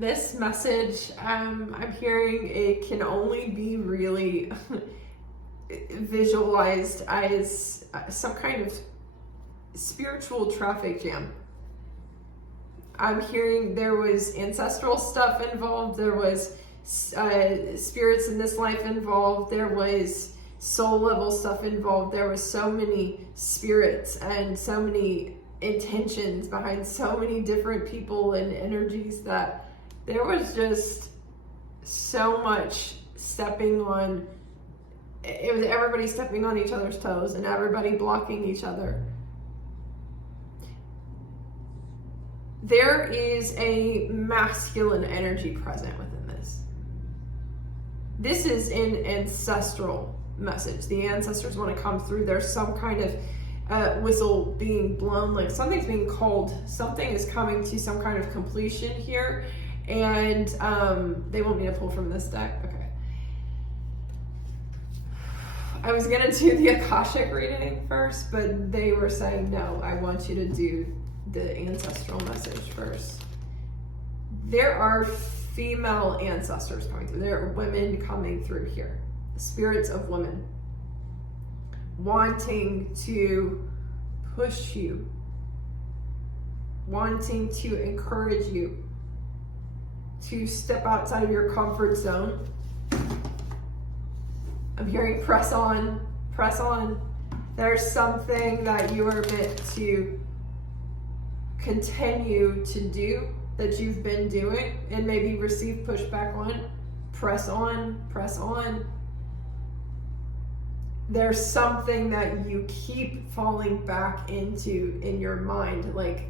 this message, I'm hearing it can only be really visualized as some kind of spiritual traffic jam. I'm hearing there was ancestral stuff involved, there was spirits in this life involved, there was soul level stuff involved, there was so many spirits and so many intentions behind so many different people and energies that there was just so much stepping on. It was everybody stepping on each other's toes and everybody blocking each other. There is a masculine energy present within this. This is an ancestral message. The ancestors want to come through. There's some kind of whistle being blown, like something's being called. Something is coming to some kind of completion here. And they want me to pull from this deck. Okay. I was going to do the Akashic reading first, but they were saying, no, I want you to do the ancestral message first. There are female ancestors coming through. There are women coming through here. Spirits of women wanting to push you, wanting to encourage you to step outside of your comfort zone. I'm hearing press on, press on. There's something that you are meant to continue to do that you've been doing and maybe receive pushback on. Press on, press on. There's something that you keep falling back into in your mind, like,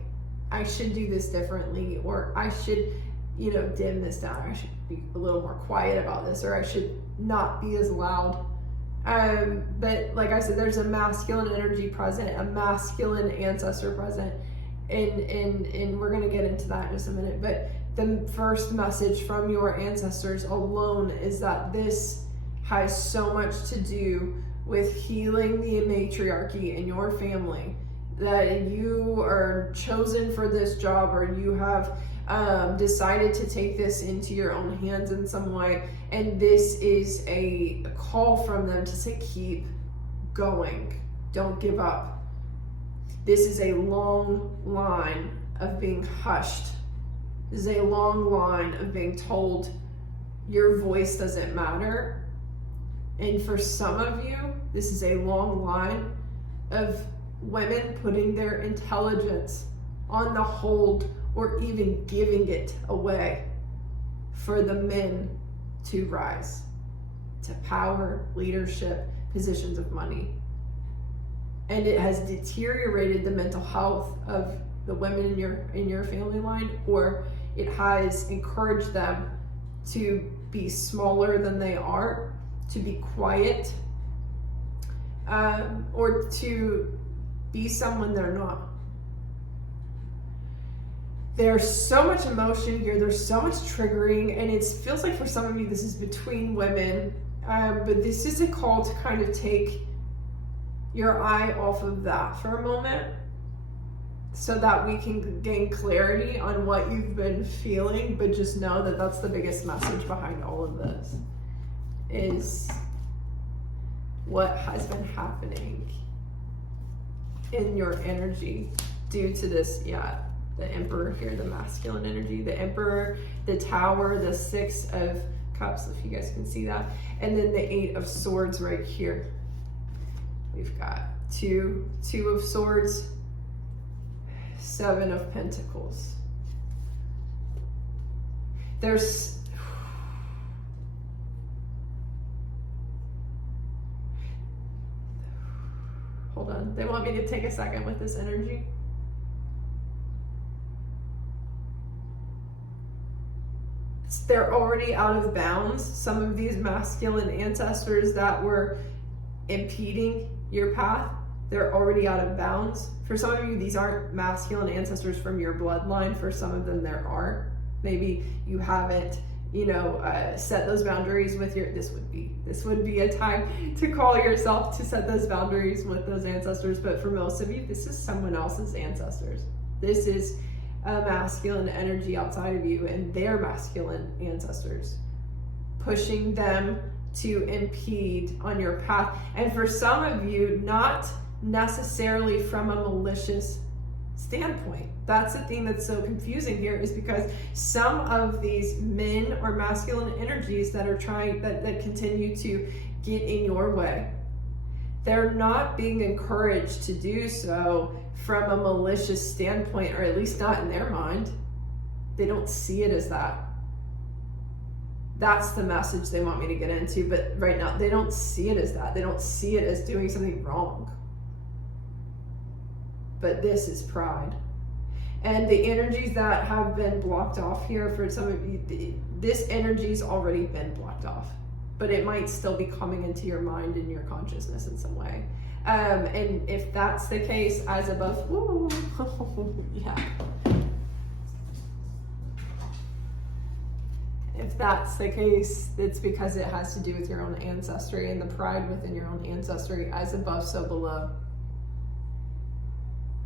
I should do this differently, or I should, dim this down. I should be a little more quiet about this, or I should not be as loud. But like I said, there's a masculine energy present, a masculine ancestor present, and we're going to get into that in just a minute. But the first message from your ancestors alone is that this has so much to do with healing the matriarchy in your family, that you are chosen for this job, or you have decided to take this into your own hands in some way, and this is a call from them to say, keep going, don't give up. This is a long line of being hushed. This is a long line of being told your voice doesn't matter. And for some of you, this is a long line of women putting their intelligence on the hold, or even giving it away for the men to rise to power, leadership, positions of money. And it has deteriorated the mental health of the women in your family line, or it has encouraged them to be smaller than they are, to be quiet, or to be someone they're not. There's so much emotion here, there's so much triggering, and it feels like for some of you this is between women, but this is a call to kind of take your eye off of that for a moment, so that we can gain clarity on what you've been feeling. But just know that that's the biggest message behind all of this, is what has been happening in your energy due to this, the Emperor here, the masculine energy, the Emperor, the Tower, the Six of Cups, if you guys can see that, and then the Eight of Swords right here. We've got two of Swords, Seven of Pentacles. There's hold on, they want me to take a second with this energy. They're already out of bounds. Some of these masculine ancestors that were impeding your path, they're already out of bounds. For some of you, these aren't masculine ancestors from your bloodline. For some of them, there are. Maybe you haven't, set those boundaries with your, this would be a time to call yourself to set those boundaries with those ancestors. But for most of you, this is someone else's ancestors. This is a masculine energy outside of you and their masculine ancestors, pushing them to impede on your path. And for some of you, not necessarily from a malicious standpoint. That's the thing that's so confusing here, is because some of these men or masculine energies that are trying, that continue to get in your way, they're not being encouraged to do so from a malicious standpoint, or at least not in their mind. They don't see it as that. That's the message they want me to get into, but right now they don't see it as that. They don't see it as doing something wrong. But this is pride. And the energies that have been blocked off here for some of you, this energy's already been blocked off, but it might still be coming into your mind and your consciousness in some way. And if that's the case, as above, woo, yeah. If that's the case, it's because it has to do with your own ancestry and the pride within your own ancestry, as above, so below.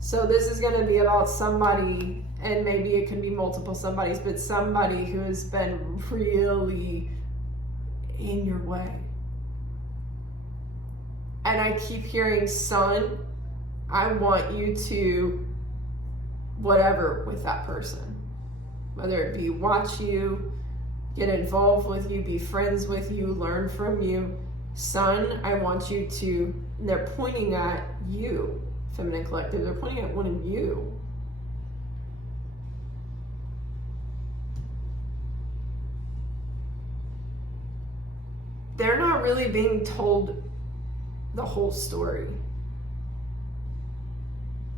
So this is going to be about somebody, and maybe it can be multiple somebodies, but somebody who has been really in your way. And I keep hearing, son, I want you to whatever with that person. Whether it be watch you, get involved with you, be friends with you, learn from you. Son, I want you to, and they're pointing at you, feminine collective, they're pointing at one of you. They're not really being told the whole story.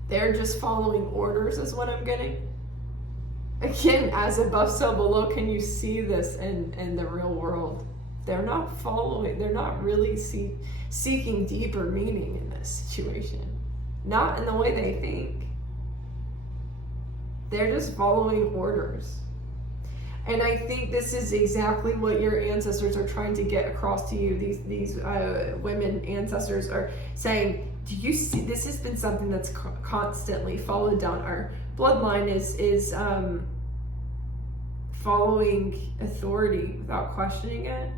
They're just following orders, is what I'm getting. Again, as above, so below, can you see this in the real world? They're not following, they're not really seeking deeper meaning in this situation. Not in the way they think. They're just following orders. And I think this is exactly what your ancestors are trying to get across to you. These women ancestors are saying, do you see, this has been something that's constantly followed down our bloodline, is following authority without questioning it.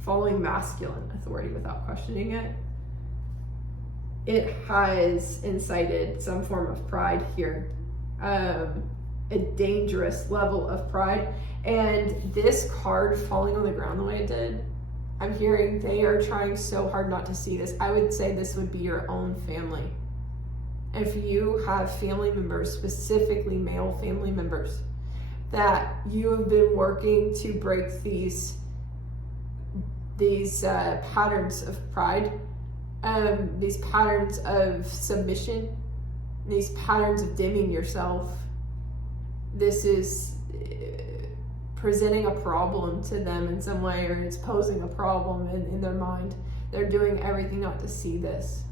Following masculine authority without questioning it. It has incited some form of pride here. A dangerous level of pride. And this card falling on the ground the way it did, I'm hearing they are trying so hard not to see this. I would say this would be your own family. If you have family members, specifically male family members, that you have been working to break these patterns of pride, these patterns of submission, these patterns of dimming yourself. This is presenting a problem to them in some way, or it's posing a problem in their mind. They're doing everything not to see this.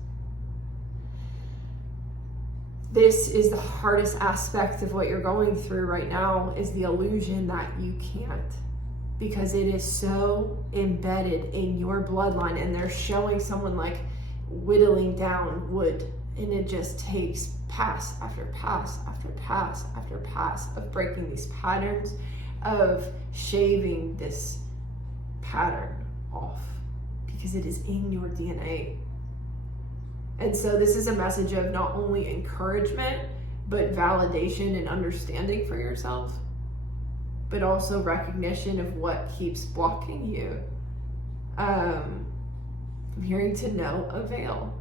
This is the hardest aspect of what you're going through right now, is the illusion that you can't, because it is so embedded in your bloodline, and they're showing someone like whittling down wood, and it just takes pass after pass after pass after pass of breaking these patterns, of shaving this pattern off, because it is in your DNA. And so this is a message of not only encouragement, but validation and understanding for yourself, but also recognition of what keeps blocking you. I'm hearing to no avail.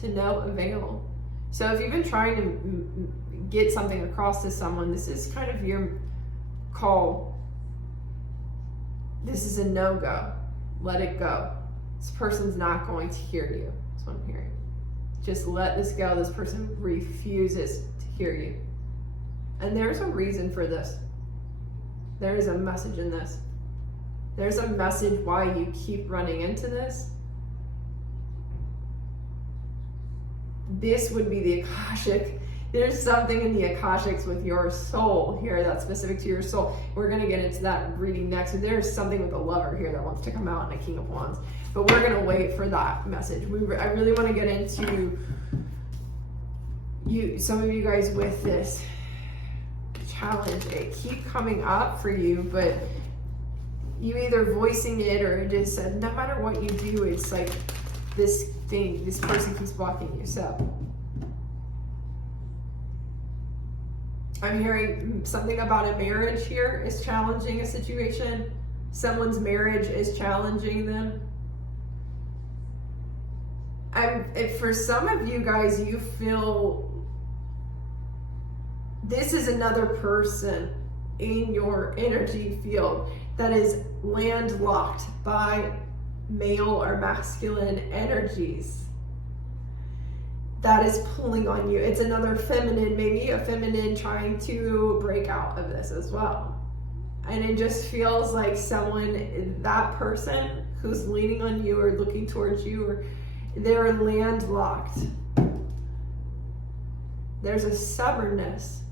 To no avail. So if you've been trying to get something across to someone, this is kind of your call. This is a no-go. Let it go. This person's not going to hear you. That's what I'm hearing. Just let this go. This person refuses to hear you. And there's a reason for this. There is a message in this. There's a message why you keep running into this. This would be the Akashic. There's something in the Akashics with your soul here that's specific to your soul. We're going to get into that reading next. So there's something with the Lover here that wants to come out in a King of Wands. But we're going to wait for that message. I really want to get into some of you guys with this challenge, it keep coming up for you, but you either voicing it or it just said, no matter what you do, it's like this person keeps blocking you. So I'm hearing something about a marriage here is challenging a situation. Someone's marriage is challenging them. For some of you guys, you feel this is another person in your energy field that is landlocked by male or masculine energies that is pulling on you. It's another feminine, maybe a feminine trying to break out of this as well. And it just feels like that person who's leaning on you or looking towards you, or they're landlocked. There's a stubbornness.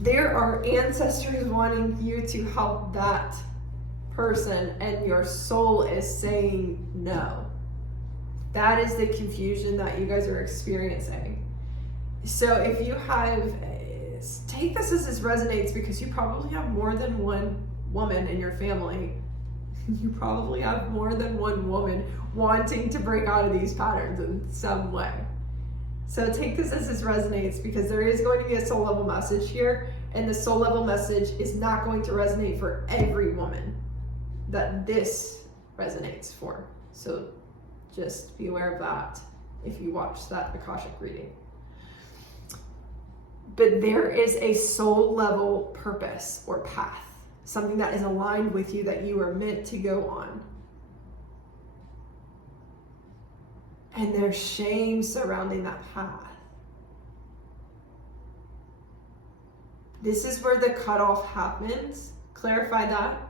There are ancestors wanting you to help that person, and your soul is saying no. That is the confusion that you guys are experiencing. So if you have, take this as this resonates, because you probably have more than one woman in your family. You probably have more than one woman wanting to break out of these patterns in some way. So take this as this resonates, because there is going to be a soul level message here, and the soul level message is not going to resonate for every woman that this resonates for. So just be aware of that if you watch that Akashic reading. But there is a soul level purpose or path, something that is aligned with you that you are meant to go on. And there's shame surrounding that path. This is where the cutoff happens. Clarify that.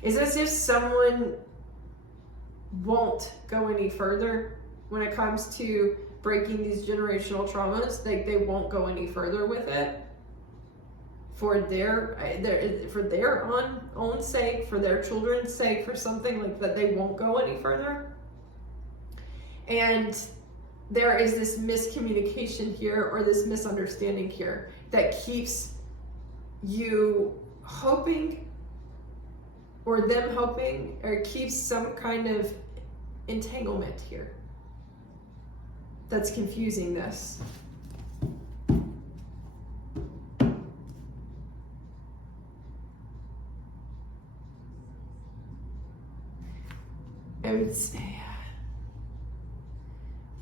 It's as if someone won't go any further when it comes to breaking these generational traumas. They won't go any further with it for their own sake, for their children's sake, for something like that. They won't go any further. And there is this miscommunication here, or this misunderstanding here, that keeps you hoping, or them hoping, or keeps some kind of entanglement here that's confusing this. I would say,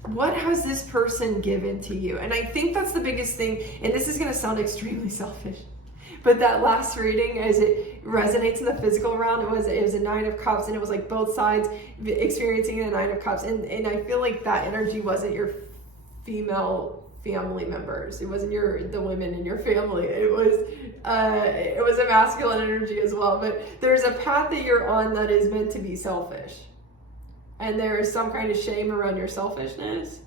what has this person given to you? And I think that's the biggest thing, and this is going to sound extremely selfish, but that last reading, as it resonates in the physical realm, it was a 9 of Cups, and it was like both sides experiencing a 9 of Cups, and I feel like that energy wasn't your female family members. It wasn't the women in your family. It was a masculine energy as well. But there's a path that you're on that is meant to be selfish, and there is some kind of shame around your selfishness,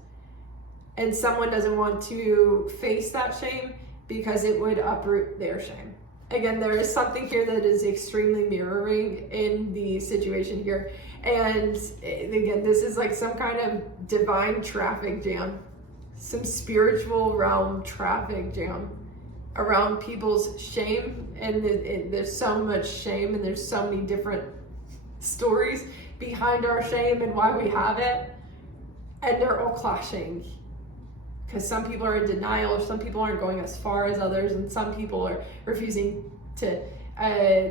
and someone doesn't want to face that shame because it would uproot their shame. Again, there is something here that is extremely mirroring in the situation here. And again, this is like some kind of divine traffic jam, some spiritual realm traffic jam around people's shame. And there's so much shame, and there's so many different stories behind our shame and why we have it. And they're all clashing, because some people are in denial, or some people aren't going as far as others, and some people are refusing to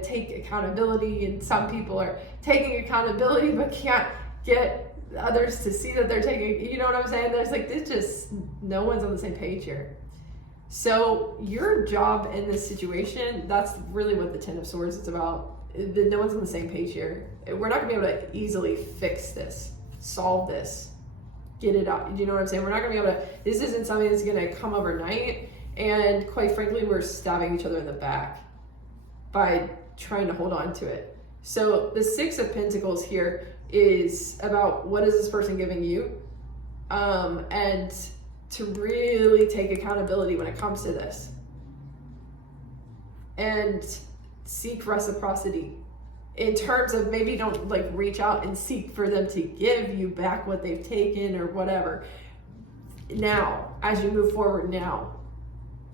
take accountability, and some people are taking accountability but can't get others to see that they're taking, you know what I'm saying? There's like, this just, no one's on the same page here. So your job in this situation, that's really what the 10 of Swords is about. No one's on the same page here. We're not gonna be able to easily fix this, solve this, get it out. You know what I'm saying? We're not gonna be able to, this isn't something that's gonna come overnight. And quite frankly, we're stabbing each other in the back by trying to hold on to it. So the 6 of Pentacles here is about, what is this person giving you? And to really take accountability when it comes to this. And seek reciprocity in terms of maybe don't like reach out and seek for them to give you back what they've taken or whatever. Now, as you move forward now,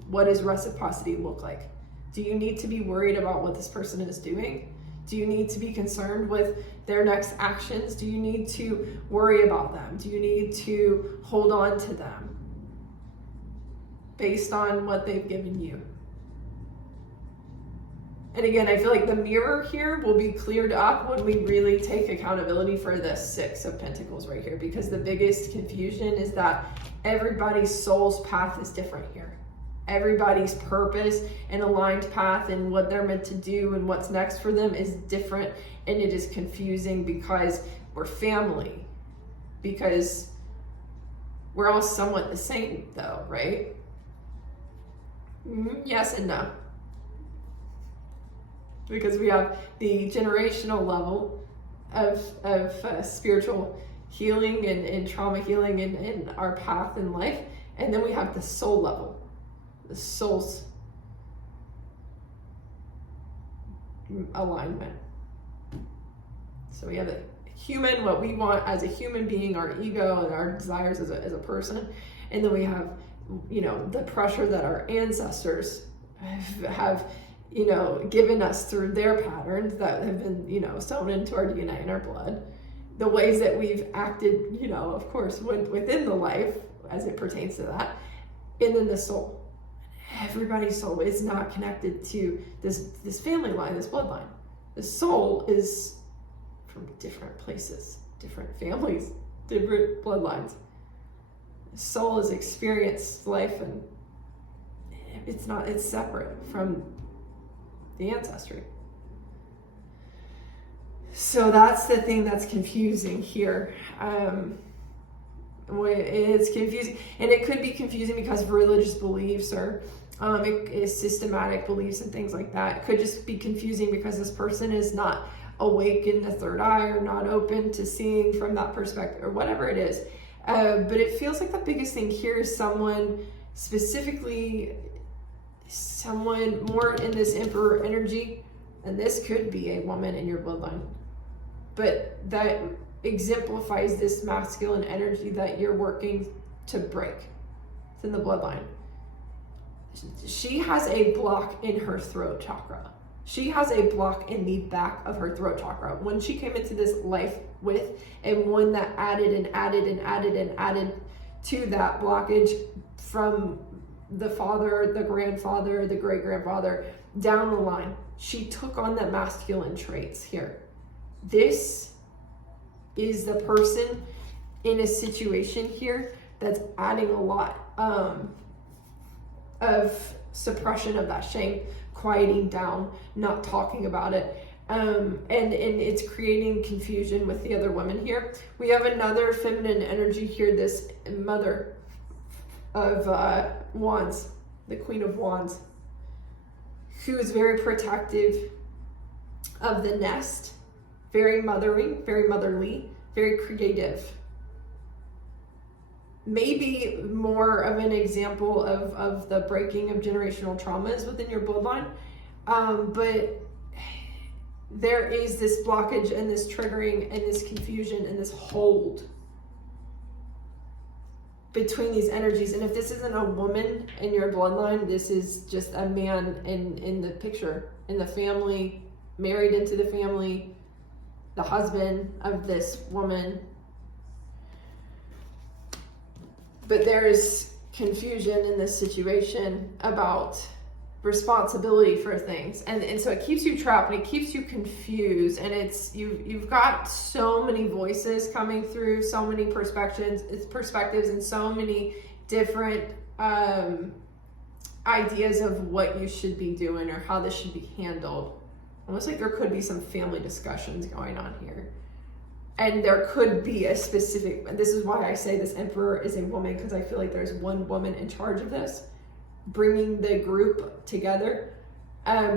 what does reciprocity look like? Do you need to be worried about what this person is doing? Do you need to be concerned with their next actions? Do you need to worry about them? Do you need to hold on to them based on what they've given you? And again, I feel like the mirror here will be cleared up when we really take accountability for the Six of Pentacles right here, because the biggest confusion is that everybody's soul's path is different here. Everybody's purpose and aligned path and what they're meant to do and what's next for them is different, and it is confusing because we're family, because we're all somewhat the same though, right? Yes and no. Because we have the generational level of spiritual healing and trauma healing in our path in life, and then we have the soul level, the soul's alignment. So we have a human, what we want as a human being, our ego and our desires as a person, and then we have, you know, the pressure that our ancestors have given us through their patterns that have been, sewn into our DNA and our blood, the ways that we've acted, of course, within the life as it pertains to that, and then the soul. Everybody's soul is not connected to this family line, this bloodline. The soul is from different places, different families, different bloodlines. The soul has experienced life, and it's separate from the ancestry. So that's the thing that's confusing here. It's confusing, and it could be confusing because of religious beliefs or it is systematic beliefs and things like that. It could just be confusing because this person is not awake in the third eye or not open to seeing from that perspective or whatever it is. But it feels like the biggest thing here is someone more in this Emperor energy, and this could be a woman in your bloodline, but that exemplifies this masculine energy that you're working to break. It's in the bloodline. She has a block in her throat chakra. She has a block in the back of her throat chakra. When she came into this life with, and one that added and added and added and added to that blockage from the father, the grandfather, the great-grandfather, down the line, she took on the masculine traits here. This is the person in a situation here that's adding a lot of suppression of that shame, quieting down, not talking about it, and it's creating confusion with the other women here. We have another feminine energy here, this mother of wands, the Queen of Wands, who is very protective of the nest, very mothering, very motherly, very creative. Maybe more of an example of the breaking of generational traumas within your bloodline, but there is this blockage and this triggering and this confusion and this hold between these energies. And if this isn't a woman in your bloodline, this is just a man in the picture, in the family, married into the family, the husband of this woman. But there's confusion in this situation about responsibility for things, and so it keeps you trapped and it keeps you confused, and you've got so many voices coming through, so many perspectives and so many different ideas of what you should be doing or how this should be handled. Almost like there could be some family discussions going on here. And there could be a specific, and this is why I say this Emperor is a woman, because I feel like there's one woman in charge of this, bringing the group together,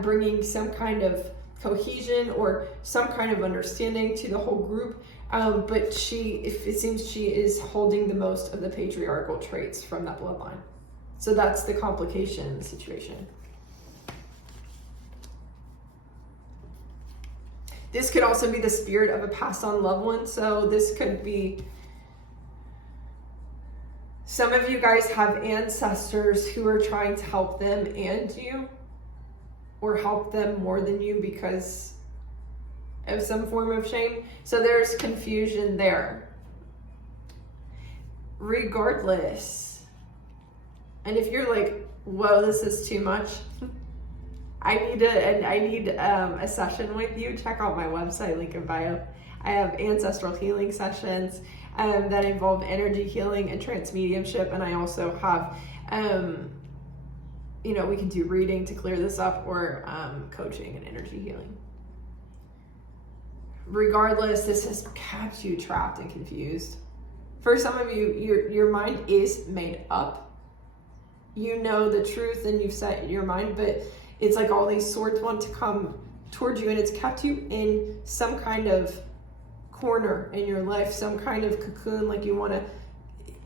bringing some kind of cohesion or some kind of understanding to the whole group. But it seems she is holding the most of the patriarchal traits from that bloodline. So that's the complication in the situation. This could also be the spirit of a passed on loved one. So this could be, some of you guys have ancestors who are trying to help them and you, or help them more than you because of some form of shame. So there's confusion there. Regardless, and if you're like, whoa, this is too much, I need a session with you, check out my website, link in bio. I have ancestral healing sessions that involve energy healing and trance mediumship, and I also have we can do reading to clear this up, or coaching and energy healing. Regardless, this has kept you trapped and confused. For some of you, your mind is made up. You know the truth and you've set your mind, but it's like all these swords want to come towards you, and it's kept you in some kind of corner in your life, some kind of cocoon, like you want to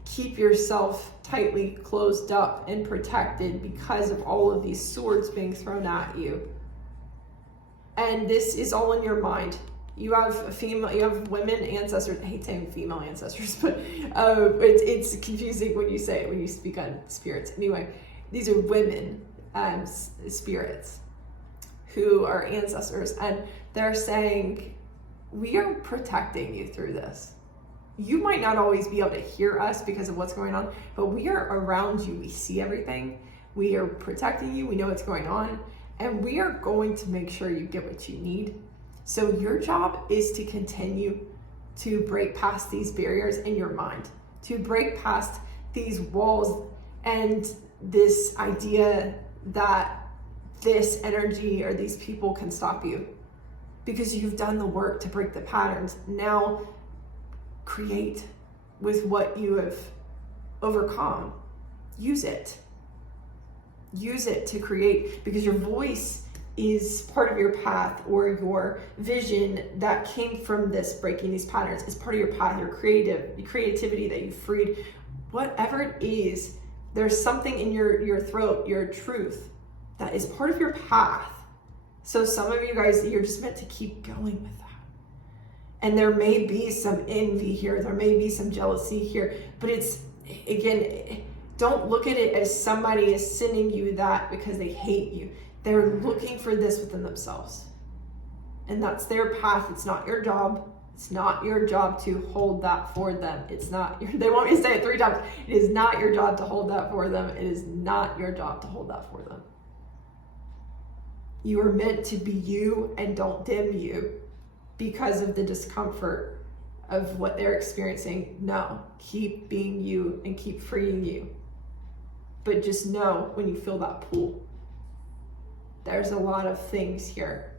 keep yourself tightly closed up and protected because of all of these swords being thrown at you. And this is all in your mind. You have women ancestors. I hate saying female ancestors, but it's confusing when you say it, when you speak on spirits. Anyway, these are women spirits who are ancestors, and they're saying, we are protecting you through this. You might not always be able to hear us because of what's going on, but we are around you. We see everything. We are protecting you. We know what's going on, and we are going to make sure you get what you need. So your job is to continue to break past these barriers in your mind, to break past these walls and this idea that this energy or these people can stop you, because you've done the work to break the patterns. Now create with what you have overcome. Use it to create, because your voice is part of your path, or your vision that came from this breaking these patterns is part of your path. Your creativity that you freed, whatever it is, there's something in your throat, your truth, that is part of your path. So some of you guys, you're just meant to keep going with that. And there may be some envy here, there may be some jealousy here, but it's, again, don't look at it as somebody is sending you that because they hate you. They're looking for this within themselves. And that's their path. It's not your job. It's not your job to hold that for them. It's not they want me to say it 3 times. It is not your job to hold that for them. It is not your job to hold that for them. You are meant to be you, and don't dim you because of the discomfort of what they're experiencing. No, keep being you and keep freeing you. But just know when you feel that pull, there's a lot of things here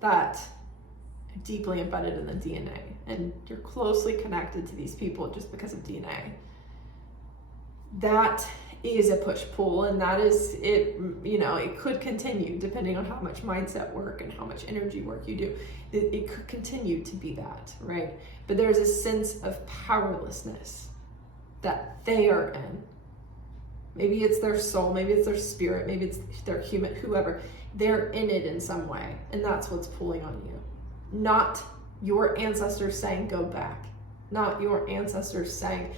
that are deeply embedded in the DNA, and you're closely connected to these people just because of DNA. That is a push-pull, and that is it. It could continue depending on how much mindset work and how much energy work you do. It could continue to be that, right? But there's a sense of powerlessness that they are in. Maybe it's their soul, maybe it's their spirit, maybe it's their human, whoever. They're in it in some way, and that's what's pulling on you. Not your ancestors saying, go back. Not your ancestors saying,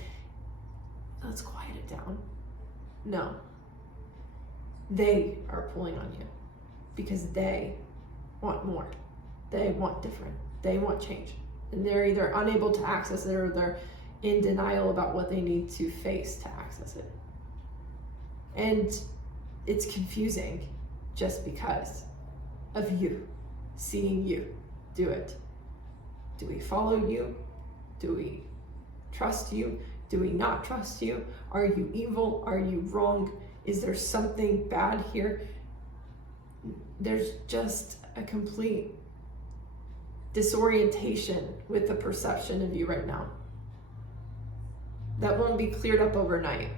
let's quiet it down. No. They are pulling on you because they want more. They want different. They want change. And they're either unable to access it, or they're in denial about what they need to face to access it. And it's confusing just because of you, seeing you do it. Do we follow you? Do we trust you? Do we not trust you? Are you evil? Are you wrong? Is there something bad here? There's just a complete disorientation with the perception of you right now that won't be cleared up overnight.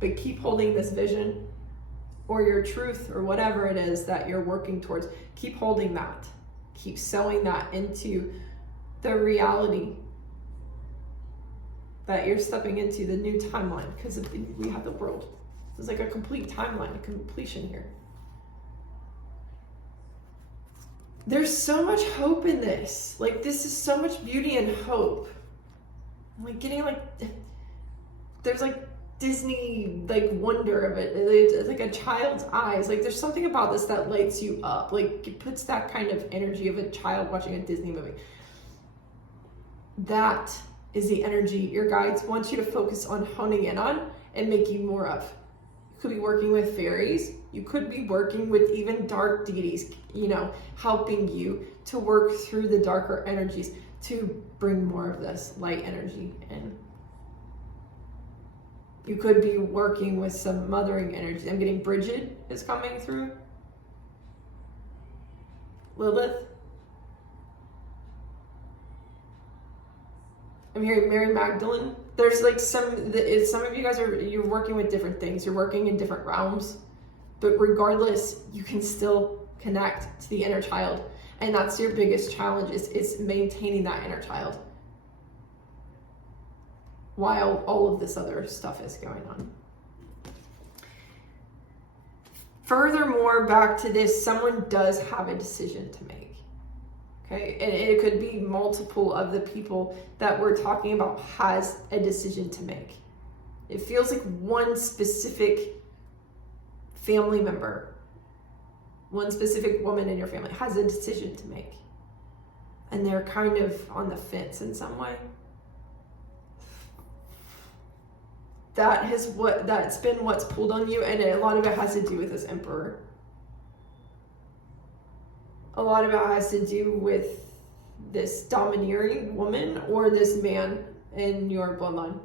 But keep holding this vision, or your truth, or whatever it is that you're working towards. Keep holding that. Keep sewing that into the reality that you're stepping into, the new timeline, because we have the world. It's like a complete timeline, a completion here. there's so much hope in this. Like, this is so much beauty and hope. I'm like getting like, there's like Disney like wonder of it. It's like a child's eyes. Like, there's something about this that lights you up. Like, it puts that kind of energy of a child watching a Disney movie. That is the energy your guides want you to focus on honing in on and making more of. You could be working with fairies. You could be working with even dark deities, you know, helping you to work through the darker energies to bring more of this light energy in. You could be working with some mothering energy. I'm getting Bridget is coming through. Lilith. I'm hearing Mary Magdalene. There's like some of you guys you're working with different things. You're working in different realms, but regardless, you can still connect to the inner child, and that's your biggest challenge is maintaining that inner child while all of this other stuff is going on. Furthermore, back to this, someone does have a decision to make. Okay, and it could be multiple of the people that we're talking about has a decision to make. It feels like one specific family member, one specific woman in your family has a decision to make. And they're kind of on the fence in some way. That's been what's pulled on you, and a lot of it has to do with this emperor. A lot of it has to do with this domineering woman or this man in your bloodline.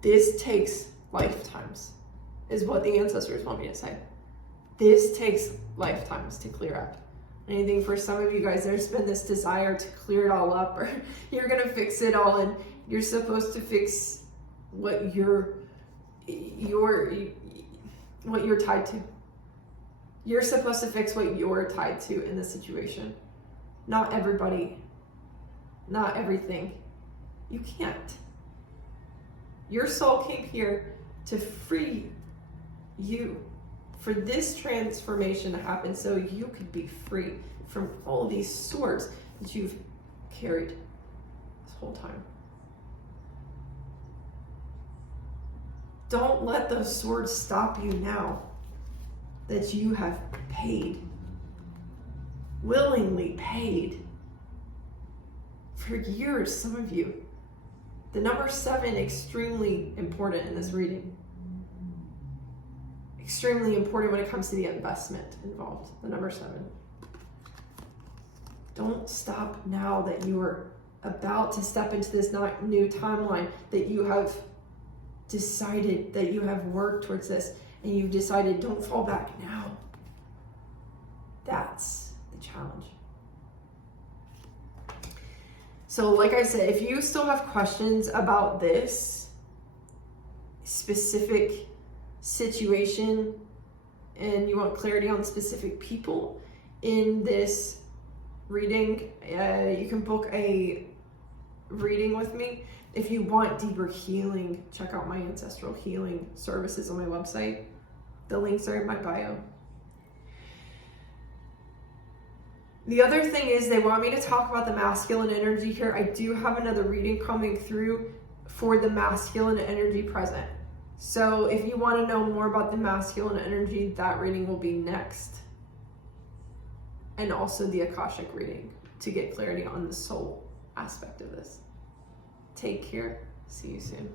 This takes lifetimes, is what the ancestors want me to say. This takes lifetimes to clear up. I think for some of you guys, there's been this desire to clear it all up, or you're gonna fix it all, and you're supposed to fix what you're tied to. You're supposed to fix what you're tied to in the situation. Not everybody, not everything. You can't. Your soul came here to free you, for this transformation to happen, so you could be free from all these swords that you've carried this whole time. Don't let those swords stop you now that you have paid, willingly paid, for years, some of you. The number 7, extremely important in this reading. Extremely important when it comes to the investment involved, the number 7. Don't stop now that you are about to step into this new timeline, that you have decided, that you have worked towards this, and you've decided, don't fall back now. That's the challenge. So like I said, if you still have questions about this specific situation and you want clarity on specific people in this reading, you can book a reading with me. If you want deeper healing, check out my ancestral healing services on my website. The links are in my bio. The other thing is they want me to talk about the masculine energy here. I do have another reading coming through for the masculine energy present. So if you want to know more about the masculine energy, that reading will be next. And also the Akashic reading to get clarity on the soul aspect of this. Take care. See you soon.